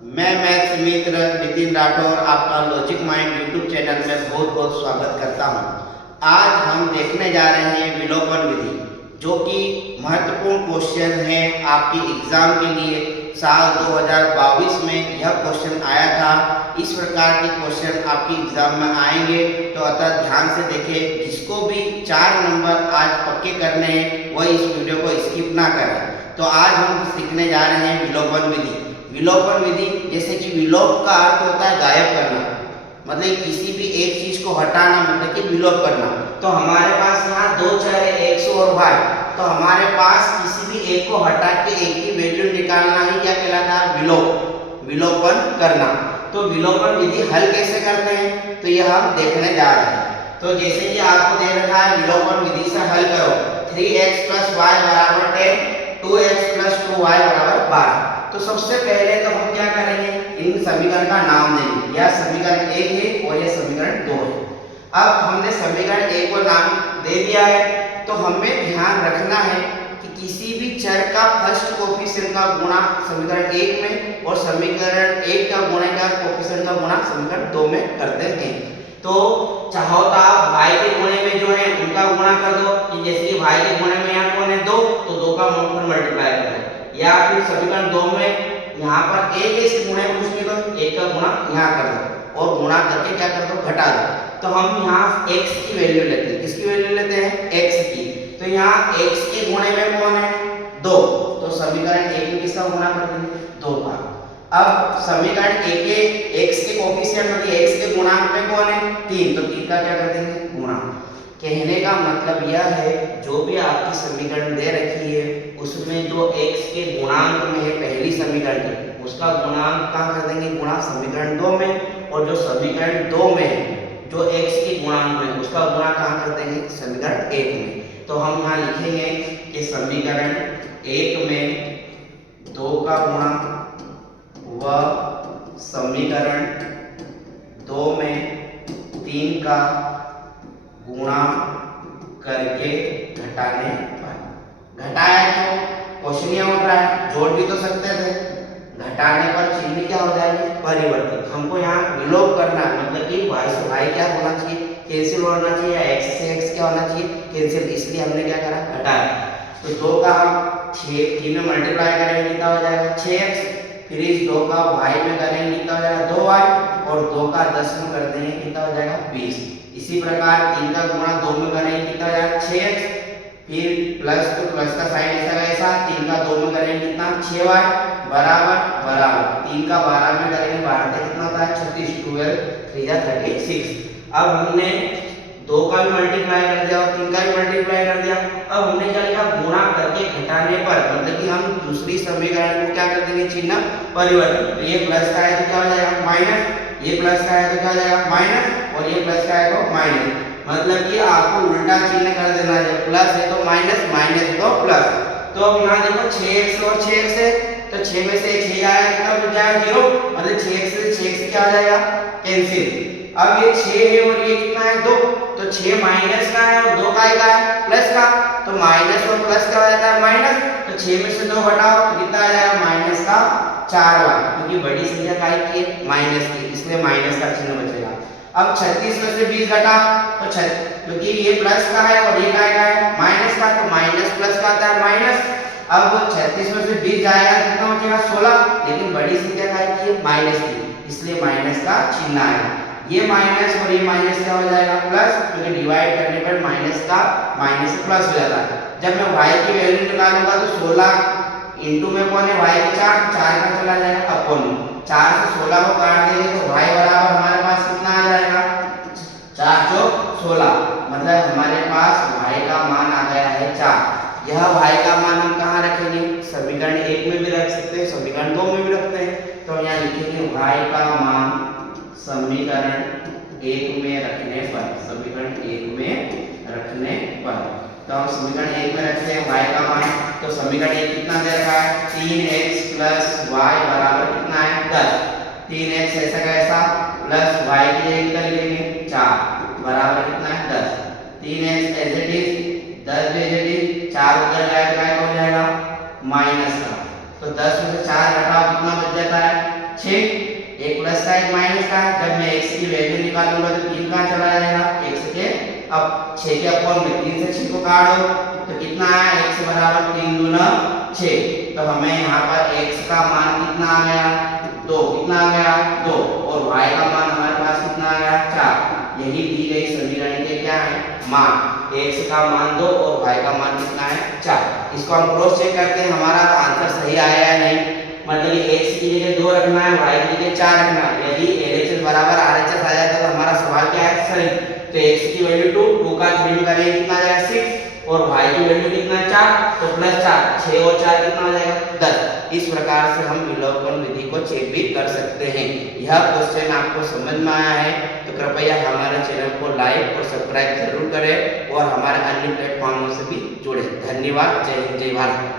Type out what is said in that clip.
मैं मैथ्स मित्र नितिन राठौर आपका logic mind YouTube channel में बहुत बहुत स्वागत करता हूं। आज हम देखने जा रहे हैं विलोपन विधि, जो कि महत्वपूर्ण क्वेश्चन है आपकी एग्जाम के लिए। साल 2022 में यह क्वेश्चन आया था। इस प्रकार के क्वेश्चन आपकी एग्जाम में आएंगे, तो अतः ध्यान से देखें। जिसको भी 4 नंबर आज पक्के करने हैं वह इस वीडियो को स्किप ना करें। तो आज हम सीखने जा रहे हैं विलोपन विधि। विलोपन विधि, जैसे कि विलोप का अर्थ होता है गायब करना, मतलब किसी भी एक चीज को हटाना, मतलब कि विलोप करना। तो हमारे पास यहाँ दो चर है, एक्स और वाई। तो हमारे पास किसी भी एक को हटा के एक की वैल्यू निकालना ही क्या कहलाता है? विलोप, विलोपन करना। तो विलोपन विधि हल कैसे करते हैं, तो यह हम देखने जा रहे हैं। तो जैसे कि आपको दे रखा है, विलोपन विधि से हल करो 3x + y = 10, 2x + 2y = 12। तो सबसे पहले तो हम क्या करेंगे, इन समीकरण का नाम देंगे। यह समीकरण 1 है और यह समीकरण 2 है। अब हमने समीकरण 1 को नाम दे दिया है, तो हमें ध्यान रखना है कि किसी भी चर का फर्स्ट कोफिशिएंट का गुणा समीकरण 1 में और समीकरण 1 का गुणे का कोफिशिएंट का गुणा समीकरण 2 में करते हैं। तो चाहो तो आप y के गुणे में जो है उनका गुणा कर दो, कि जैसे कि y के गुणे में यहाँ कौन है 2, तो 2 का मल्टीप्लाई कर दो, या फिर समीकरण 2 में यहाँ पर एक इसके गुणे में कुछ नहीं, तो एक का गुणा यहाँ कर दो और गुणा करके क्या कर दो, घटा दो। तो हम यहाँ x की वैल्यू लेते हैं। किसकी वैल्यू लेते हैं? x की। तो यहाँ x के गुणे में कौन है? 2। तो समीकरण 1 में किसका गुणा कर देंगे? 2 का। अब समीकरण 1 के x के कोफिशिएंट मतलब x के गुणांक में कौन है? 3। तो 3 का क्या कर देंगे? गुणा। कहने का मतलब यह है, जो भी आपकी समीकरण दे रखी है उसमें जो x के गुणांक में है पहली समीकरण की, उसका गुणांक कहाँ कर देंगे? गुणा समीकरण 2 में। और जो समीकरण 2 में है, जो x के गुणांक में, उसका गुणा कहाँ कर देंगे? समीकरण 1 में। तो हम यहाँ लिखेंगे कि समीकरण 1 में 2 का गुणा व समीकरण 2 में 3 का गुणा करके घटाने पर। घटाया क्यों? क्वेश्चन ये उठ रहा है, जोड़ भी तो सकते थे। घटाने पर चिन्ह क्या हो जाएगी? परिवर्तित। हमको यहाँ विलोप करना है, मतलब कि y से y क्या होना चाहिए? कैंसिल होना चाहिए, या x से x क्या होना चाहिए? कैंसिल। इसलिए हमने क्या करा? घटाया। तो 2 का हम 3 में मल्टीप्लाई करेंगे, कितना हो जाएगा? 6x। फिर इस 2 का y में करेंगे, कितना हो जाएगा? 2y। और 2 का 10 में कर देंगे, कितना हो जाएगा? 20। इसी प्रकार 3 का गुणा 2 में करेंगे, कितना हो जाएगा? 6x। फिर प्लस, तो प्लस का साइन ऐसा का ऐसा, 3 का 2 में करेंगे, कितना? 6y बराबर 3 का 12 में करेंगे, 12 से कितना होता है? 36। 12 3 जा 36। अब हमने 2 का भी मल्टीप्लाई कर दिया और 3 का भी मल्टीप्लाई कर दिया। अब हमने क्या लिखा? गुणा करके घटाने पर, मतलब कि हम दूसरी समीकरण को क्या कर देंगे? चिन्ह परिवर्तन। तो ये प्लस का है तो क्या हो जाएगा? माइनस। ये प्लस का है तो क्या हो जाएगा? माइनस। और ये प्लस का है तो माइनस। मतलब कि आपको उल्टा चिन्ह कर देना है। प्लस है तो माइनस, माइनस है तो प्लस। तो अब यहाँ देखो 6x और 6x है, तो 6 में से 6 जाएगा, कितना बच जाएगा? 0। मतलब 6x से 6x क्या हो जाएगा? कैंसिल। अब ये 6 है और ये कितना है? 2। तो 6 माइनस का है और 2 का है प्लस का। तो माइनस और प्लस का हो जाता है माइनस। तो 6 में से 2 घटाओ तो कितना आ जाएगा? माइनस का 4y, क्योंकि बड़ी संख्या काय की है? माइनस की, इसलिए माइनस का चिन्ह बचेगा। अब 36 में से 20 घटा, तो क्योंकि ये प्लस का है और ये का है? माइनस का। तो माइनस प्लस का आता है माइनस। अब 36 में से 20 जाएगा, कितना बचेगा? 16। लेकिन बड़ी संख्या काय की है? माइनस की, इसलिए माइनस का चिन्ह आएगा। ये माइनस और ये माइनस क्या हो जाएगा? प्लस, क्योंकि डिवाइड करने पर माइनस का माइनस से प्लस हो जाता है। जब मैं y की वैल्यू निकालूंगा तो 16 इंटू में कौन है? y के 4 का चला जाएगा अपॉन में। 4 से 16 को काट देंगे तो y बराबर हमारे पास कितना आ जाएगा? 4 चौक 16। मतलब हमारे पास y का मान आ गया है 4। यह y का मान हम कहाँ रखेंगे? समीकरण 1 में भी रख सकते हैं, समीकरण 2 में भी रखते हैं। तो यहाँ लिखेंगे y का मान समीकरण 1 में रखने पर, समीकरण 1 में रखने पर। तो हम समीकरण 1 में रखते हैं y का मान। तो समीकरण 1 कितना दे रखा है? 3x + y बराबर कितना है? 10। 3x ऐसा का ऐसा प्लस y की जगह कर लेंगे 4 बराबर कितना है? 10। 3x as it is, 10 as it is, 4 उधर जाएगा, क्या हो जाएगा? माइनस का। तो 10 में से 4 घटाओ, कितना बच जाता है? 6, एक प्लस का एक माइनस का, जब मैं x की वैल्यू निकालूंगा तो 3 कहाँ चला जाएगा, x के, अब 6 के अपॉन में 3 से 6 को काट दो तो कितना आया, x बराबर 3 दूना 6। तो हमें यहाँ पर x का मान कितना आ गया, 2, कितना आ गया 2, और y का मान हमारे पास कितना आ गया 4। यही दी गई समीकरण के क्या है मान, x का मान 2 और y का मान कितना है 4। इसको हम क्रॉस चेक करते हैं हमारा आंसर सही आया या नहीं। मतलब कि x की जगह 2 रखना है, y की जगह 4 रखना है। यदि LHS बराबर RHS आ जाता तो हमारा सवाल क्या है सही। तो x की वैल्यू 2 का वैल्यू करेंगे कितना आ जाएगा 6, और y की वैल्यू कितना है 4, तो प्लस 4, 6 और 4 कितना आ जाएगा 10। इस प्रकार से हम विलोपन विधि को चेक भी कर सकते हैं। यह क्वेश्चन आपको समझ में आया है तो कृपया हमारे चैनल को लाइक और सब्सक्राइब जरूर करें और हमारे अन्य प्लेटफॉर्मों से भी जुड़े। धन्यवाद। जय हिंद, जय भारत।